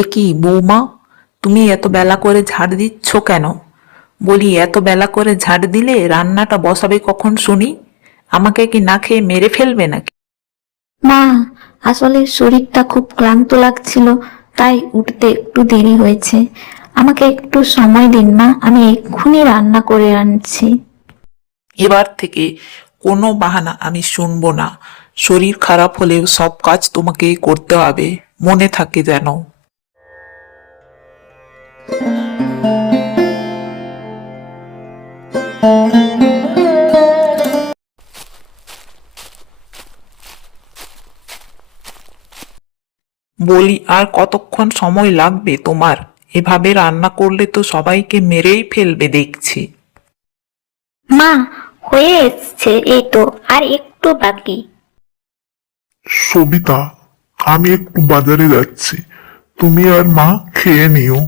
এ কি বৌমা, তুমি এত বেলা করে ঝাড় দিচ্ছ কেন? বলি, এত বেলা করে ঝাড় দিলে রান্নাটা বসাবে কখন শুনি? আমাকে কি না খেয়ে মেরে ফেলবে নাকি? মা, আসলে শরীরটা খুব ক্লান্ত লাগছিল, তাই উঠতে একটু দেরি হয়েছে। আমাকে একটু সময় দিন মা, আমি এক্ষুনি রান্না করে আনছি। এবার থেকে কোনো বাহানা আমি শুনবো না। শরীর খারাপ হলেও সব কাজ তোমাকেই করতে হবে, মনে থাকে যেন। বলি, আর কতক্ষণ সময় লাগবে তোমার? এভাবে রান্না করলে তো সবাইকে মেরেই ফেলবে দেখছি। মা, হয়ে এসছে, এই তো আর একটু বাকি। সবিতা, আমি একটু বাজারে যাচ্ছি, তুমি আর মা খেয়ে নিও।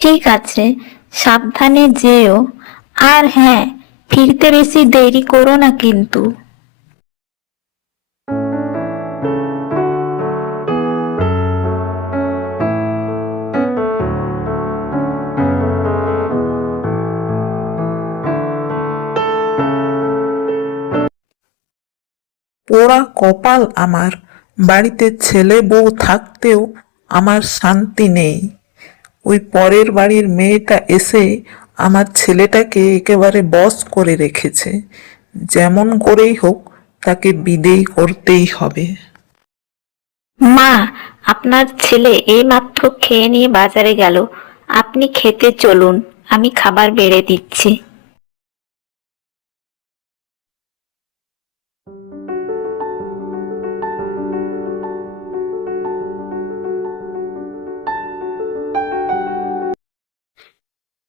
ঠিক আছে, সাবধানে যেও। আর হ্যাঁ, ফিরতে বেশি দেরি করো না কিন্তু। পোড়া কপাল আমার, বাড়িতে ছেলে বউ থাকতেও আমার শান্তি নেই। ওই পরের বাড়ির মেয়েটা এসে আমার ছেলেটাকে একেবারে বশ করে রেখেছে। যেমন করেই হোক তাকে বিদেয় করতেই হবে। মা, আপনার ছেলে এইমাত্র খেয়ে নিয়ে বাজারে গেল। আপনি খেতে চলুন, আমি খাবার বেড়ে দিচ্ছি।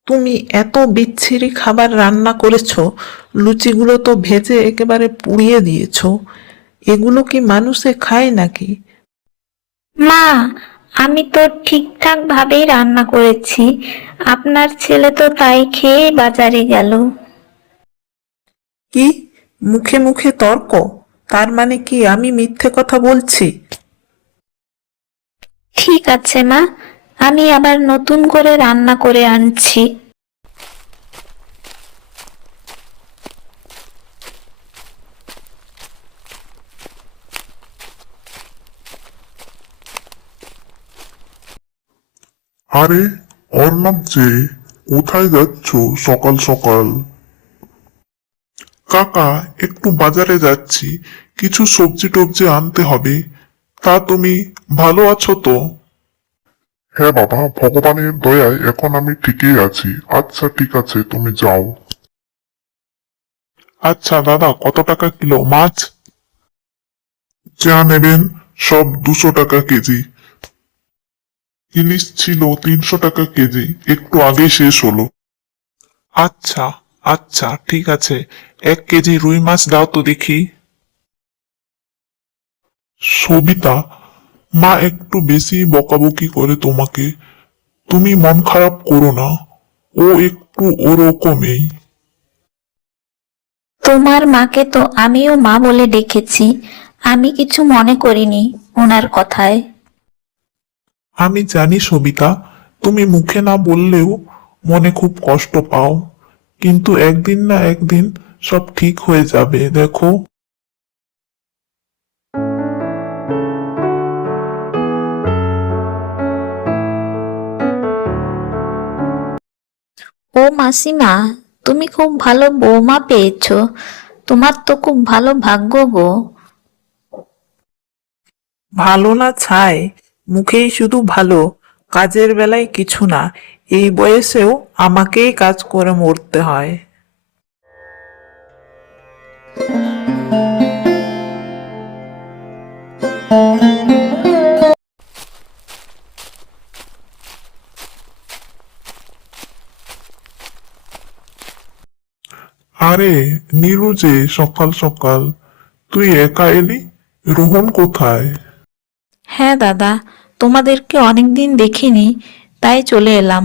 তুমি এত বিচ্ছিরি খাবার রান্না করেছো, লুচিগুলো তো ভেজে একেবারে পুড়িয়ে দিয়েছো। এগুলো কি মানুষে খায় নাকি? মা, আমি তো ঠিকঠাক ভাবেই রান্না করেছি। আপনার ছেলে তো তাই খেয়ে বাজারে গেল। কি? মুখে মুখে তর্ক? তার মানে কি আমি মিথ্যে কথা বলছি? ঠিক আছে মা, আমি আবার নতুন করে রান্না করে আনছি। আরে অর্ণব যে, কোথায় যাচ্ছ সকাল সকাল? কাকা, একটু বাজারে যাচ্ছি, কিছু সবজি টবজি আনতে হবে। তা তুমি ভালো আছো তো? হ্যাঁ বাবা, ভগবানের দয়ায় এখন আমি ঠিকই আছি। আচ্ছা ঠিক আছে, তুমি যাও। আচ্ছা দাদা, কত টাকা কিলো মাছ? যা নেবেন সব 200 টাকা কেজি। ইলিশ ছিল 300 টাকা কেজি, একটু আগে শেষ হলো। আচ্ছা আচ্ছা ঠিক আছে, 1 কেজি রুই মাছ দাও তো দেখি। সবিতা, মা একটু বেশি বকাবকি করে তোমাকে, তুমি মন খারাপ করো না, ও একটু ওরকমই। তোমার মাকে তো আমিও মা বলে ডেকেছি, আমি কিছু মনে করিনি ওনার কথায়। আমি জানি সবিতা, তুমি মুখে না বললেও মনে খুব কষ্ট পাও, কিন্তু একদিন না একদিন সব ঠিক হয়ে যাবে দেখো। ও মাসিমা, তুমি খুব ভালো বৌমা পেয়েছো। তোমার তো খুব ভালো ভাগ্য গো। ভালো না ছাই, মুখেই শুধু ভালো, কাজের বেলায় কিছু না। এই বয়সেও আমাকেই কাজ করে মরতে হয়। আরে নীরু যে, সকাল সকাল তুই একা এলি? রোহন কোথায়? হ্যাঁ দাদা, তোমাদেরকে অনেকদিন দেখিনি, তাই চলে এলাম।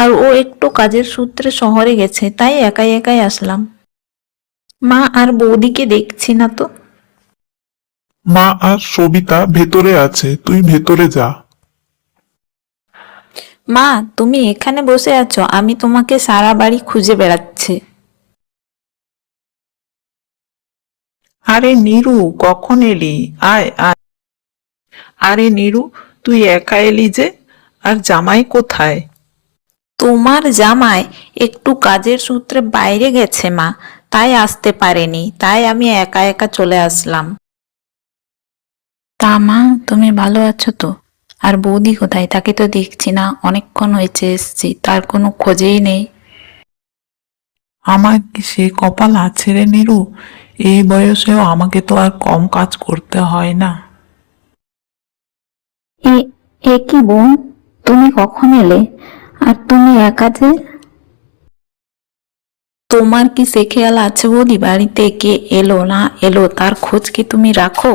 আর ও একটু কাজের সূত্রে শহরে গেছে, তাই একাই একাই আসলাম। মা আর বৌদিকে দেখছি না তো। মা আর সবিতা ভেতরে আছে, তুই ভেতরে যা। মা, তুমি এখানে বসে আছো, আমি তোমাকে সারা বাড়ি খুঁজে বেড়াচ্ছি। আরে নীরু, কখন এলি? আয় আয়। আরে নীরু, তুই একা এলি যে? আর জামাই কোথায়? তোমার জামাই একটু কাজের সূত্রে বাইরে গেছে মা, তাই আসতে পারেনি, তাই আমি একা একা চলে আসলাম। তা মা, তুমি ভালো আছো তো? আর বৌদি কোথায়? তাকে তো দেখছি না, অনেকক্ষণ হয়েছে এসেছি, তার কোনো খোঁজেই নেই। আমার কি সে কপাল আছে রে নীরু? এই বয়সেও আমাকে তো আর কম কাজ করতে হয় না। এ এ কি বোন, তুমি কখন এলে? আর তুমি একা যে? তোমার কি সে খেয়াল আছে বৌদি, বাড়িতে কে এলো না এলো তার খোঁজ কি তুমি রাখো?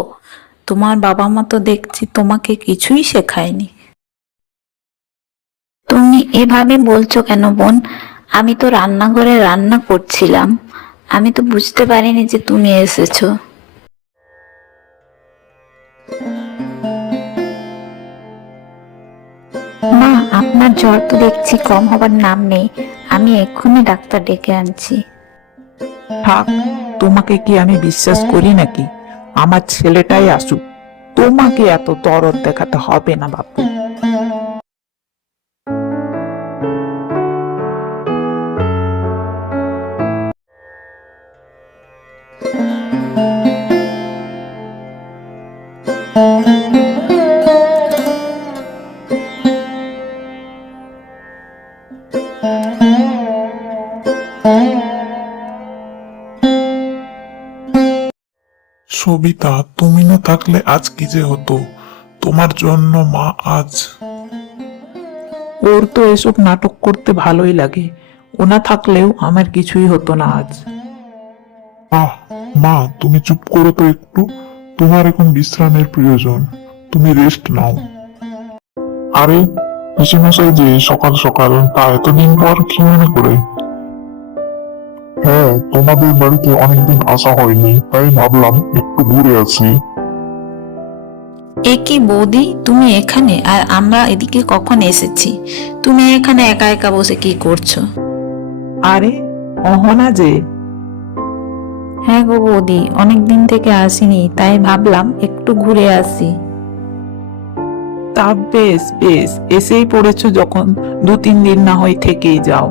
তোমার বাবা মা তো দেখছি তোমাকে কিছুই শেখায়নি। তুমি এভাবে বলছো কেন বোন? আমি তো রান্নাঘরে রান্না করছিলাম, আমি তো বুঝতে পারিনি যে তুমি এসেছো। মা, আপনার জ্বর তো দেখছি কম হবার নাম নেই, আমি এক্ষুনি ডাক্তার ডেকে আনছি। থাক, তোমাকে কি আমি বিশ্বাস করি নাকি? আমার ছেলেটাই আসুক, তোমাকে এত দরদ দেখাতে হবে না বাপু। সবিতা, তুমি না থাকলে আজ কি যে হতো। তোমার জন্য মা আজ। ওর তো এসব নাটক করতে ভালোই লাগে। ও না থাকলেও আমার কিছুই হতো না আজ। আহ, মা তুমি চুপ করো তো একটু। তোমার এখন বিশ্রামের প্রয়োজন, তুমি রেস্ট নাও। আরে, পিসেমশাই যে সকাল সকাল, তা এতদিন পর কি মনে করে? হ্যাঁ, তোমাদের বাড়িতে অনেকদিন আসা হয়নি, তাই ভাবলাম একটু ঘুরে আসি। এ কি বৌদি, তুমি এখানে? আর আমরা এদিকে কখন এসেছি? তুমি এখানে একা একা বসে কি করছো? আরে, অহনা যে। হ্যাঁ গো বৌদি, অনেকদিন থেকে আসিনি, তাই ভাবলাম একটু ঘুরে আসি। তা বেশ বেশ, এসেই পড়েছো যখন, 2-3 দিন না হয় থেকেই যাও।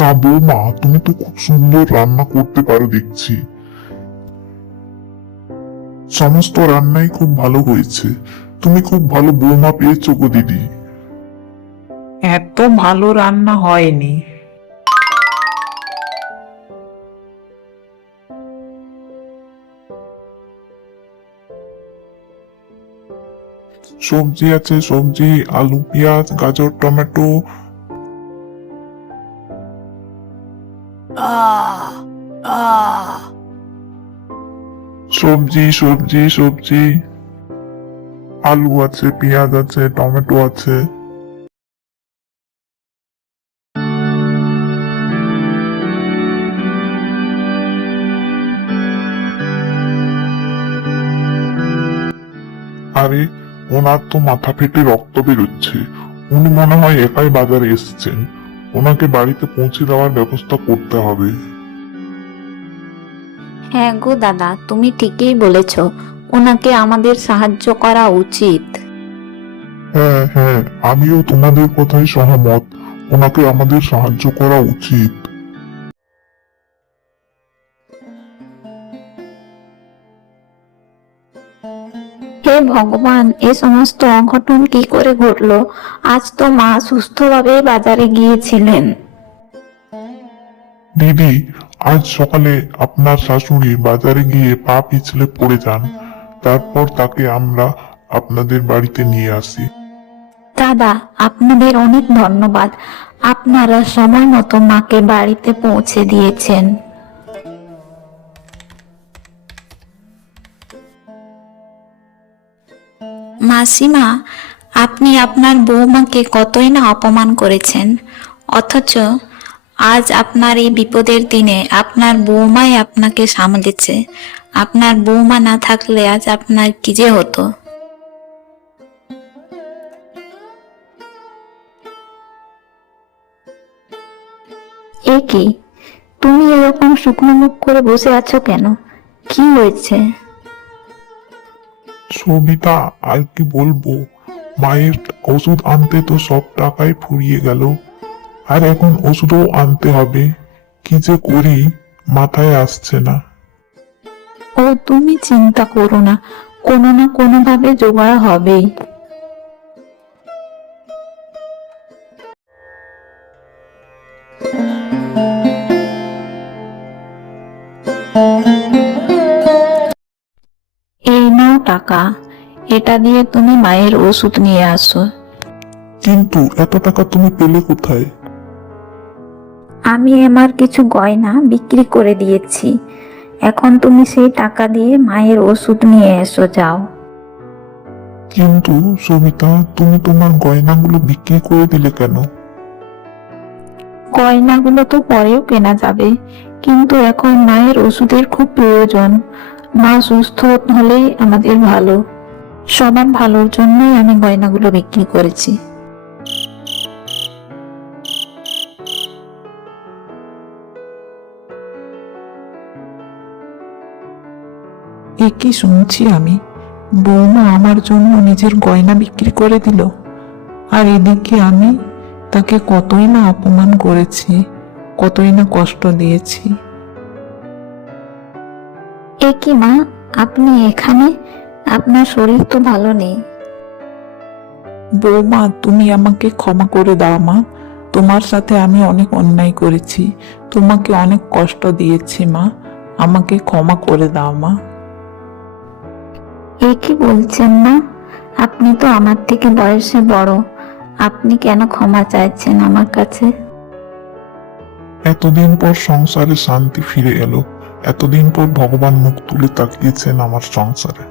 তা বৌমা, তুমি তো খুব সুন্দর রান্না করতে পারো দেখছি। সমস্ত রান্নাই খুব ভালো হয়েছে। তুমি খুব ভালো বৌমা পেয়েছো গো দিদি। এত ভালো রান্না হয়নি। সবজি আছে, সবজি, আলু, পেঁয়াজ, গাজর, টমেটো। সবজি সবজি সবজি, আলু আছে, পেঁয়াজ আছে, টমেটো আছে। আরে, ওনার তো মাথা ফেটে রক্ত বেরোচ্ছে। উনি মনে হয় একাই বাজারে এসেছেন। ওনাকে বাড়িতে পৌঁছে দেওয়ার ব্যবস্থা করতে হবে। হ্যাঁ গো দাদা, তুমি ঠিকই বলেছ, ওনাকে আমাদের সাহায্য করা উচিত। হ্যাঁ হ্যাঁ, আমিও তোমাদের কথাই সহমত। ওনাকে আমাদের সাহায্য করা উচিত। হে ভগবান, এ সমস্ত অঘটন কি করে ঘটলো? আজ তো মা সুস্থভাবে বাজারে গিয়েছিলেন। দিদি, আজ সকালে আপনার শাশুড়ি বাজারে গিয়ে পা পিছলে পড়ে যান। তারপর তাকে আমরা আপনাদের বাড়িতে নিয়ে আসি। দাদা, আপনাদের অনেক ধন্যবাদ, আপনারা সময় মতো মাকে বাড়িতে পৌঁছে দিয়েছেন। মাসিমা, আপনি আপনার বৌমাকে কতই না অপমান করেছেন, অথচ আজ আপনার এই বিপদের দিনে আপনার বৌমাই আপনাকে সামলেছে। আপনার বৌমা না থাকলে আজ আপনার কি যে হতো। এ কি, তুমি এরকম শুকনো মুখ করে বসে আছো কেন? কি হয়েছে? সবিতা, আর কি বলবো, মায়ের ওষুধ আনতে তো সব টাকাই ফুরিয়ে গেল, আর এখন ওষুধও আনতে হবে। কি যে করি মাথায় আসছে না। ও তুমি চিন্তা করো না, কোনো না কোনো ভাবে জোগাড় হবেই। এই নাও টাকা, এটা দিয়ে তুমি মায়ের ওষুধ নিয়ে আসো। কিন্তু এত টাকা তুমি পেলে কোথায়? আমি আমার কিছু গয়না বিক্রি করে দিয়েছি, এখন তুমি সেই টাকা দিয়ে মায়ের ওষুধ নিয়ে এসো, যাও। কিন্তু সবিতা, তুমি তোমার গয়নাগুলো বিক্রি করে দিলে কেন? গয়নাগুলো তো পরেও কেনা যাবে, কিন্তু এখন মায়ের ওষুধের খুব প্রয়োজন। মা সুস্থ হলেই আমাদের ভালো। সবার ভালোর জন্যই আমি গয়নাগুলো বিক্রি করেছি। এ কি শুনছি আমি, বৌমা আমার জন্য নিজের গয়না বিক্রি করে দিল, আর এদিকে আমি তাকে কতই না অপমান করেছি, কতই না কষ্ট দিয়েছি। এ কি মা, আপনি এখানে? আপনার শরীর তো ভালো নেই। বৌমা, তুমি আমাকে ক্ষমা করে দাও মা, তোমার সাথে আমি অনেক অন্যায় করেছি, তোমাকে অনেক কষ্ট দিয়েছি মা, আমাকে ক্ষমা করে দাও মা। এ কি বলছেন না? আপনি তো আমার থেকে বয়সে বড়, আপনি কেন ক্ষমা চাইছেন আমার কাছে? এতদিন পর সংসারে শান্তি ফিরে এলো, এতদিন পর ভগবান মুখ তুলে তাকিয়েছেন আমার সংসারে।